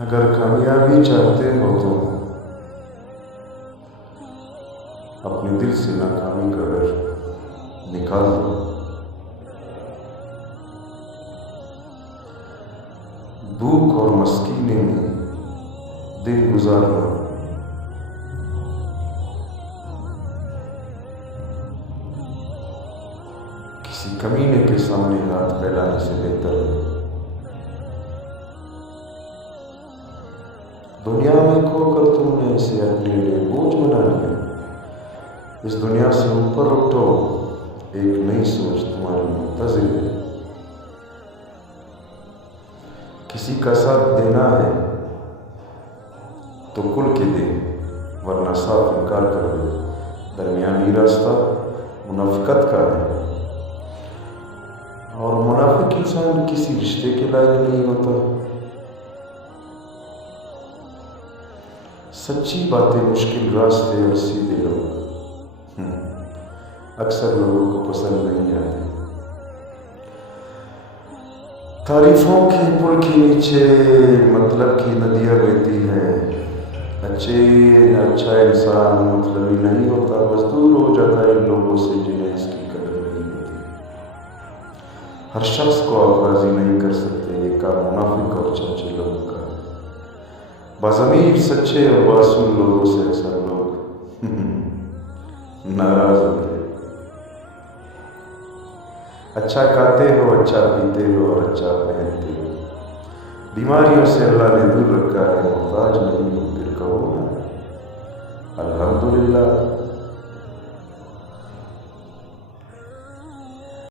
اگر کامیابی چاہتے ہو تو اپنے دل سے ناکامی کا ڈر نکال دو. بھوک اور مسکینے میں دن گزارنا کسی کمینے کے سامنے ہاتھ پھیلانے سے بہتر ہے. دنیا میں کھو کر تم نے اسے اپنے لیے بوجھ بنا لیا. اس دنیا سے اوپر اٹھو، ایک نئی سوچ تمہاری منتظر ہے. کسی کا ساتھ دینا ہے تو کھل کے دے، ورنہ صاف انکار کر دے. درمیانی راستہ منافقت کا ہے، اور منافق انسان کسی رشتے کے لائق نہیں ہوتا. سچی باتیں مشکل راستے اور سیدھے لوگ اکثر لوگوں کو پسند نہیں آتے. تعریفوں کے پل کے نیچے مطلب کی ندیاں بہتی ہیں. اچھا انسان مطلبی نہیں ہوتا، بس دور ہو جاتا ہے ان لوگوں سے جنہیں اس کی قدر نہیں ہوتی. ہر شخص کو آپ راضی نہیں کر سکتے، یہ کام منافق اور چنچل لوگوں کا ہے. باضمیر سچے اور معصوم لوگوں سے اکثر لوگ ناراض ہوتے ہیں. اچھا کھاتے ہو، اچھا پیتے ہو اور اچھا پہنتے ہو. بیماریوں سے اللہ نے دور رکھا ہے، محتاج نہیں ہو، پھر کہو نا الحمدللہ.